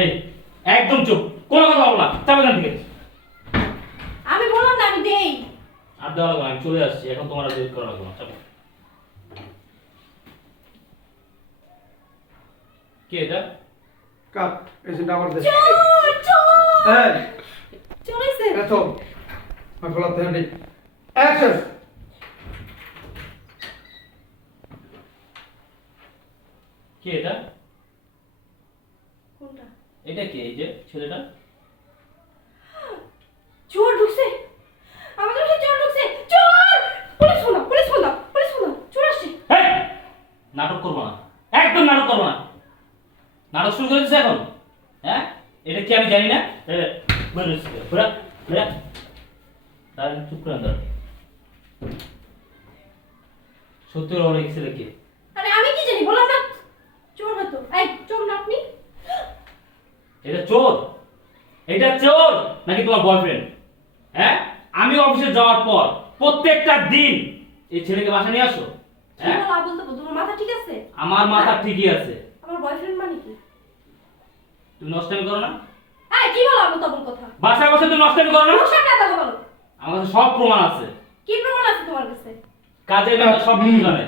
এই একদম চুপ, কোনো কথা বলবো না, চাপ এখান থেকে। আমি বললাম না আমি দেই। আর দেওয়া লাগবে না, আমি চলে আসছি, এখন তোমার আর ওয়েট করা লাগবে না, চাপো। কে এটা? কাট এজেন্ট আমার দেশ চোর চোর এই চোর এসে। এত মাফলা তেরি অ্যাকশন কে এটা? কোনটা? এটা কে এই যে ছেলেটা? চোর ঢুকছে আমাদের বাসায়, চোর ঢুকছে, চোর! পুলিশ ফোন দাও, পুলিশ ফোন দাও, পুলিশ ফোন দাও, চোর আসছে। এই নাটক করবো না, একদম নাটক করবো না। নাটক শুরু করে দিচ্ছে এখন? হ্যাঁ, এটা কি আমি জানি না? ঘোরা ঘোরা, তার চুপ করে দাঁড়া। সত্যি ওর অনেক ছেলে কে? আরে আমি কি জানি, বললাম না চোর হয়তো। এই চোর না আপনি? এটা চোর? এটা চোর নাকি তোমার বয়ফ্রেন্ড? হ্যাঁ, আমি অফিসে যাওয়ার পর প্রত্যেকটা দিন এই ছেলেকে বাসা নিয়ে আসো। কি হ্যাঁ, বলা বলতে বল, তোমার মাথা ঠিক আছে? আমার মাথা ঠিকই আছে। আমার বয়ফ্রেন্ড মানে কি? তুমি নষ্টামি করো না? এই কি বলা বলতে বল কথা? বাসায় বসে তুমি নষ্টামি করো না? তোমার সাথে কথা বলো। আমার কাছে সব প্রমাণ আছে, কি প্রমাণ আছে তোমার কাছে? কাজের বেলা সব কিছু জানে।